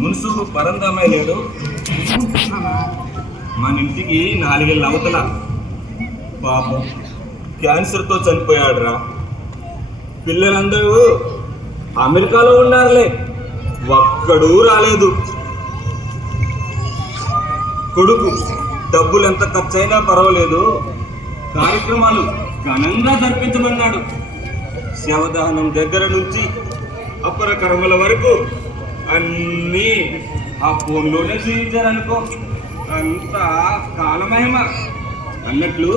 మున్సు పరందమ్మాయి లేడు మన ఇంటికి 4 ఏళ్ళ అవతల పాపం క్యాన్సర్తో చనిపోయాడురా. పిల్లలందరూ అమెరికాలో ఉన్నారులే, ఒక్కడూ రాలేదు. కొడుకు డబ్బులు ఎంత ఖర్చైనా పర్వాలేదు, కార్యక్రమాలు ఘనంగా జరిపించమన్నాడు. శవదహనం దగ్గర నుంచి అపర కర్మల వరకు అన్నీ ఆ ఫోన్లోనే చూపించారనుకో. అంత కాలమహిమ అన్నట్లు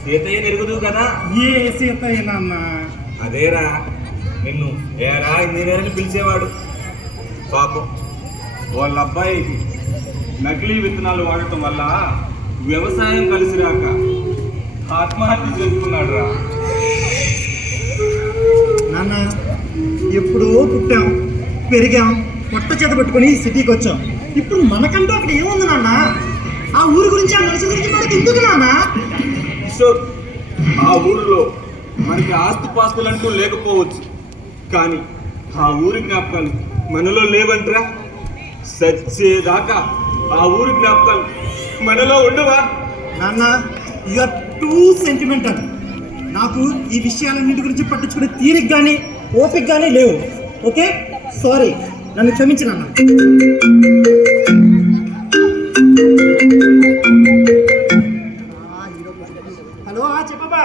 సీతయ్య ఎరుగుదు కదా. ఏ సీతయ్య నాన్న? అదేరా, నిన్ను ఏరా ఇంజనీర్ని పిలిచేవాడు. పాపం వాళ్ళ అబ్బాయికి నకిలీ విత్తనాలు వాడటం వల్ల వ్యవసాయం కలిసి రాక ఆత్మహత్య చేసుకున్నాడు రా. నాన్న, ఎప్పుడో పుట్టాం, పెరిగాం, పొట్ట చేత పట్టుకొని సిటీకి వచ్చాం. ఇప్పుడు మనకంటూ అక్కడ ఏముంది నాన్న? ఆ ఊరి గురించి, ఆ మనిషి గురించి మనకి ఎందుకు నాన్న? కిషోర్, ఆ ఊరిలో మనకి ఆస్తిపాస్తులు అంటూ లేకపోవచ్చు, కానీ ఆ ఊరి జ్ఞాపకాలు మనలో లేవంటరా. సచ్చేదాకా ఆ ఊరి జ్ఞాపకాలు మనలో ఉండవా? నాన్న, యు ఆర్ టూ సెంటిమెంటల్. నాకు ఈ విషయాలన్నింటి గురించి పట్టించుకునే తీరిక కానీ ఓపిక కానీ లేవు. ఓకే, సారీ, నన్ను క్షమించు నాన్న. హలో, చెప్పబ్బా.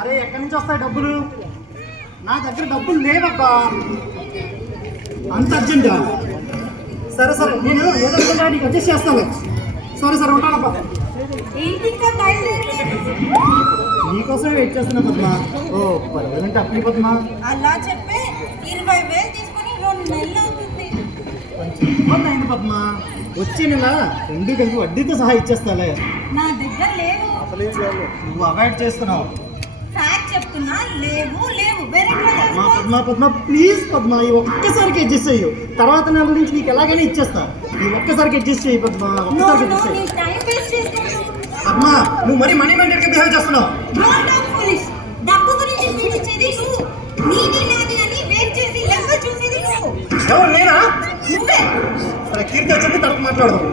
అరే, ఎక్కడి నుంచి వస్తాయి డబ్బులు? నా దగ్గర డబ్బులు లేవబ్బా. అంత అర్జెంటా? సరే సరే, నేను ఏదో విధంగా నీకు అడ్జస్ట్ చేస్తాను. సరే ఉంటానబ్బా. నీకోసం వెయిట్ చేస్తున్నా పద్మ. ఓ 10,000 అప్లీ పద్మ. అలా చెప్పే 20,000 తీసుకుని 2 నెలలు అవుతుంది. కొంచెం ఇబ్బంది అయింది పద్మ. వచ్చే నెల 2 కలిపి వడ్డీతో సహా ఇచ్చేస్తాలే. నా దగ్గర లేవు. నువ్వు అవాయిడ్ చేస్తున్నావు. ఫ్యాక్ట్ చెప్తున్నా, లేవు. పద్మ ప్లీజ్ పద్మ, ఈ ఒక్కసారికి అడ్జస్ట్ అయ్యు. తర్వాత నెల నుంచి నీకు ఎలాగైనా ఇచ్చేస్తా. ఈ ఒక్కసారికి అడ్జస్ట్ అయ్యి పద్మ, ఒక్కసారికి అడ్జస్ట్ అయ్యి. పద్మ, నువ్వు మరీ మనీ మైండెడ్ గా బిహేవ్ చేస్తున్నావు. డబ్బు గురించి పీడించేది నువ్వు, నీది నాది అని వేరు చేసి లెక్క చూసేది నువ్వు. ఎవరు, నేనా? నువ్వే. సరే, కీర్తి వచ్చింది, తర్వాత మాట్లాడదాం.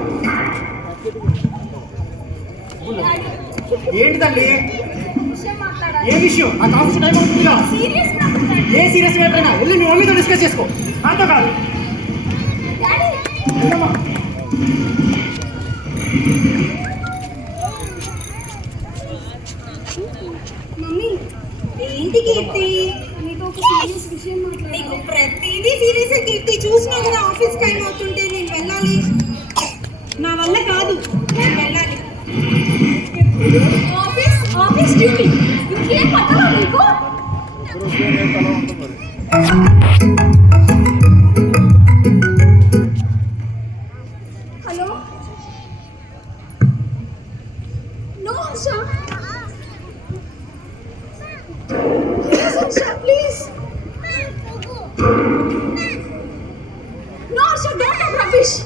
ఏంటి తల్లి? ఏ విషయం? నాకు ఆఫీస్ టైం అవుతుందిగా. ఏ సీరియస్ మ్యాటర్ అయినా వెళ్ళి మీ మమ్మీతో డిస్కస్ చేసుకో, నాతో కాదు. మమ్మీ, ఏంటి కీర్తి? నీకు ఒక సీరియస్ విషయం మాట్లాడాలి. నీకు ప్రతిదీ సీరియస్ కీర్తి. చూసినా కదా ఆఫీస్ టైం అవుతుంటే నేను వెళ్ళాలి. నా వల్ల కాదు, నేను వెళ్ళాలి. ఆఫీస్ డ్యూటీ ఇంకేం పట్టదా నీకు? Hello, no Harsha, please. No Harsha, don't talk rubbish.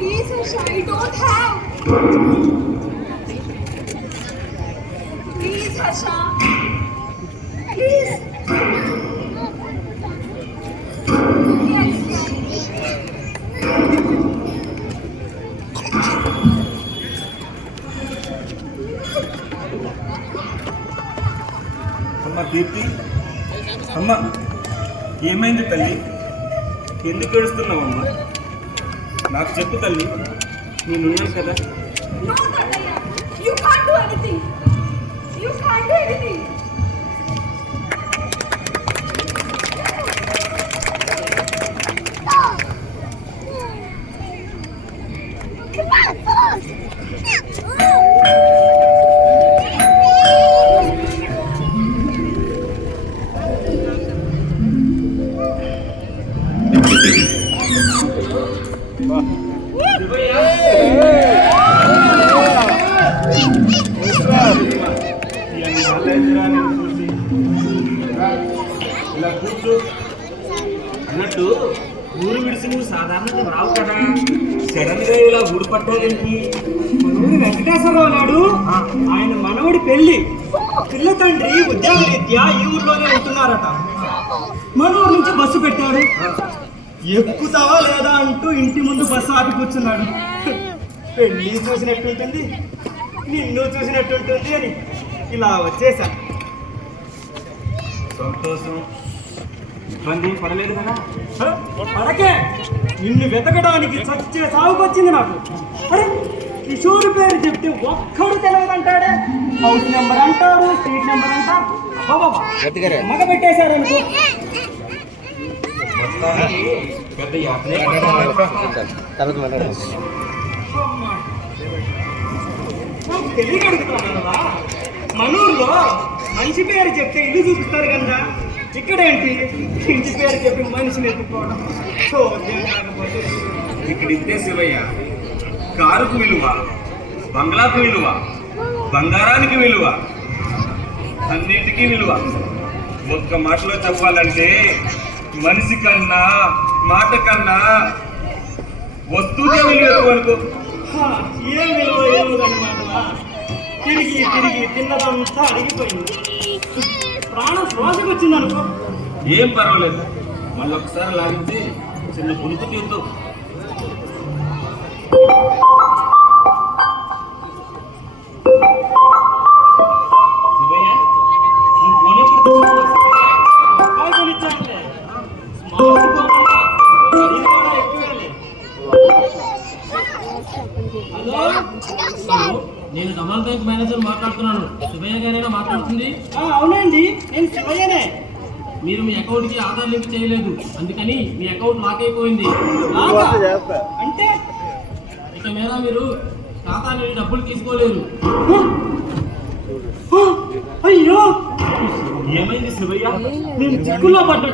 Please, Harsha, I don't have. Please, Harsha. Please. అమ్మ కీర్తి, అమ్మ ఏమైంది తల్లి? ఎందుకు ఏడుస్తున్నావమ్మా? నాకు చెప్పు తల్లి, నేనున్నాను కదా. No, Tataya. You can't do anything. You can't do anything. ఇలా కూర్చో అన్నట్టు ఊరు విడిసి నువ్వు సాధారణంగా రావు కదా. సడన్ గా ఇలా ఊరు పట్టేదేంటి? ఊరి వెంకటేశ్వరరావు నాడు ఆయన మనవడి పెళ్లి. పిల్ల తండ్రి ఉద్యోగ రీత్యా ఈ ఊర్లోనే ఉంటున్నారట. మన ఊరు నుంచి బస్సు పెట్టాడు. ఎక్కుతావా లేదా అంటూ ఇంటి ముందు బస్సు ఆపి కూర్చున్నాడు. పెళ్లి చూసినట్టుంటుంది, నిన్ను చూసినట్టుంటుంది అని ఇలా వచ్చేసా. సంతోషం. ఇబ్బంది పడలేదు కదా? పడకే, నిన్ను వెతకడానికి చచ్చే సాగుకొచ్చింది నాకు. అరే కిషోర్ పేరు చెప్తే ఒక్కడు తెలియదంటాడే. హౌస్ నెంబర్ అంటాడు, స్ట్రీట్ నెంబర్ అంటారు. మగ పెట్టేశారనుకో. మొత్తానికి పెద్ద యాత్రే తెలియక అడుగుతున్నాను కదా. మనూరులో మనిషి పేరు చెప్తే ఇల్లు చూపిస్తారు కదా. ఇక్కడేంటి ఇంటి పేరు చెప్పి మనిషిని ఎత్తుకోవడం. చోద్యం కాకపోతే ఇక్కడ ఇంతే శివయ్య. కారుకు విలువ, బంగ్లాకు విలువ, బంగారానికి విలువ, అన్నిటికీ విలువ. ఒక్క మాటలో చెప్పాలంటే మనిషి కన్నా, మాట కన్నా వస్తువుకే విలువ ఎక్కువ అనుకో. ఏం విలువ ఏముదన్నమాట. తిరిగి తిరిగి తిన్నదంతా అడిగిపోయింది. ప్రాణం శ్వాసకు వచ్చింది అనుకో. ఏం పర్వాలేదు, మళ్ళీ ఒకసారి లాగించి చిన్న పులుపు తీద్దాం. శివయ్య, నువ్వు పోయినప్పుడు అబ్బాయి కొనిచ్చానులే. స్మార్ట్ ఫోన్ అంట. ఇది కూడా ఎక్కువేలే. హలో, నేను కమల్ బ్యాంక్ మేనేజర్ మాట్లాడుతున్నాను. శివయ్య గారైనా మాట్లాడుతుంది? అవునండి, నేను శివయ్యనే. మీరు మీ అకౌంట్ కి ఆధార్ లింక్ చేయలేదు, అందుకని మీ అకౌంట్ లాక్ అయిపోయింది. అంటే ఇక మీద మీరు ఖాతా నుండి డబ్బులు తీసుకోలేరు. అయ్యో, ఏమైంది శివయ్య? నేను చిక్కుల్లో పడ్డా.